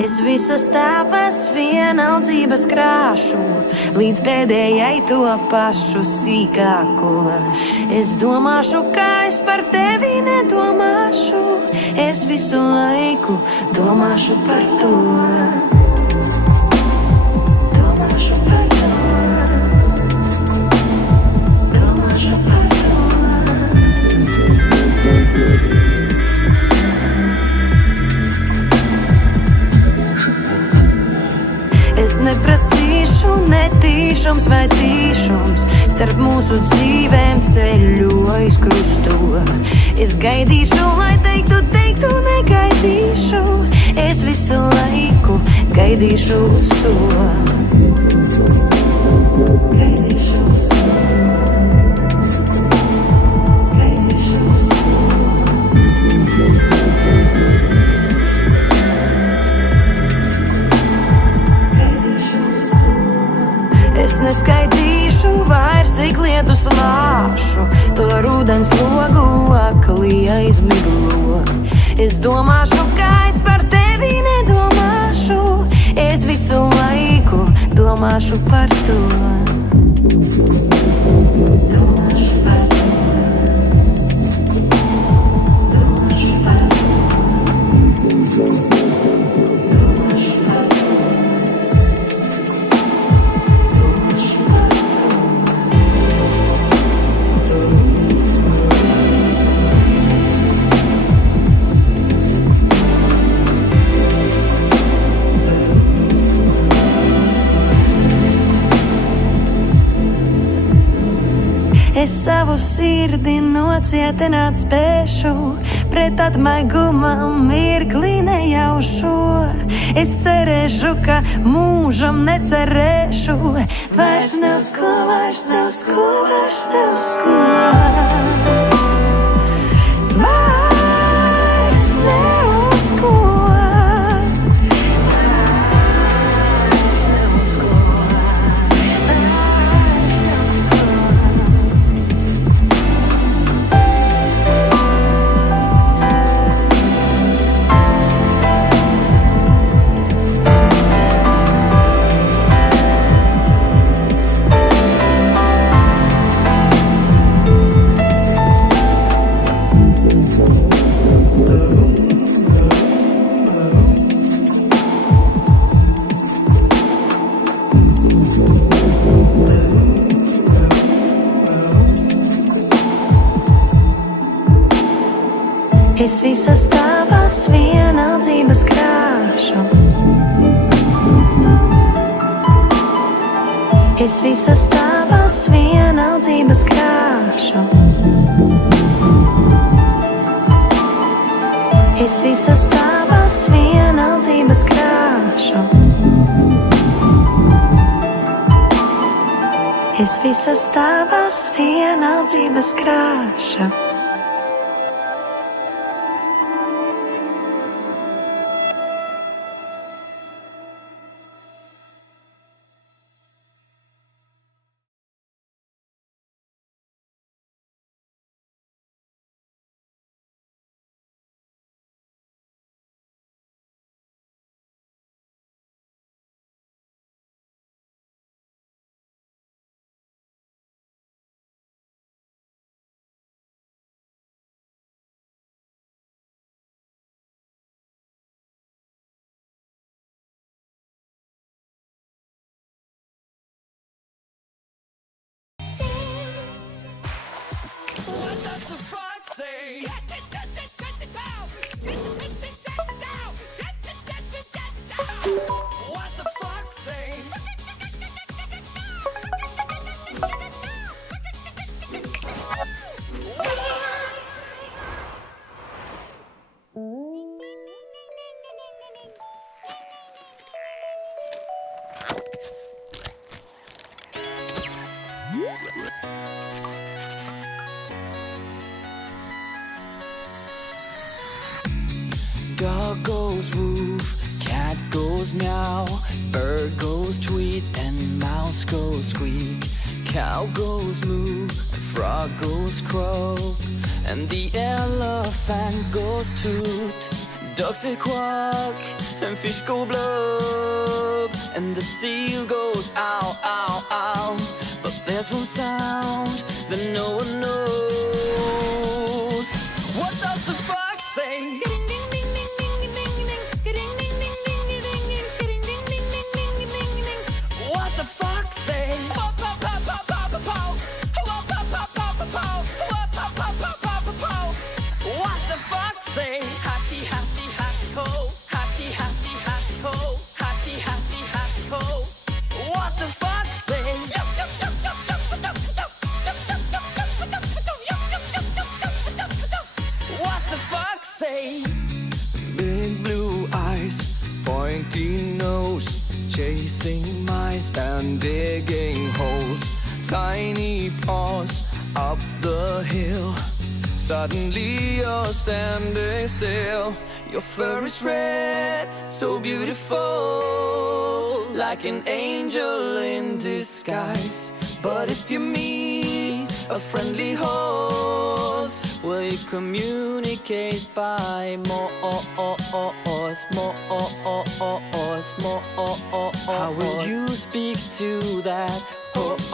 Es visas tāpas vienaldzības krāšu, līdz pēdējai to pašu sīkāko. Es domāšu, kā es par tevi nedomāšu, es visu laiku domāšu par to. Neprasīšu netīšums vai tīšums, starp mūsu dzīvēm ceļojis krusto. Es gaidīšu, lai teiktu, negaidīšu, es visu laiku gaidīšu uz to. Gaidīšu uz to. Gaidīšu uz to. Neskaidīšu vairs, cik lietus lāšu, to rudens logu akli aizmiglo. Es domāšu, kā es par tevi nedomāšu, es visu laiku domāšu par to. Domāšu par to. Domāšu par to. Es savu sirdi nocietināt spēšu, pret atmaigumam mirkli nejaušu. Es cerēšu, ka mūžam necerēšu, vairs nav sko, vairs nav sko, vairs nav sko. Vairs nav sko. Es visas tavas vienaldzības krāšu. Es visas tavas vienaldzības krāšu. Es visas tavas vienaldzības krāšu. Es visas tavas vienaldzības krāšu. Dog goes woof, cat goes meow, bird goes tweet, and mouse goes squeak. Cow goes moo, frog goes croak, and the elephant goes toot. Ducks they quack and fish go blub, and the seal goes ow, ow, ow. But there's one sound that no one knows. What does the fox say? What the fox say? What the fox say? Happy, happy, happy ho. Happy, happy, happy ho. Happy, happy, happy ho. What the fox say? What the fox say? Big blue eyes, pointy nose, chasing mice and digging holes. Tiny paws up the hill. Suddenly you're standing still. Your fur is red, so beautiful, like an angel in disguise. But if you meet a friendly horse, will you communicate by more? How will you speak to that horse?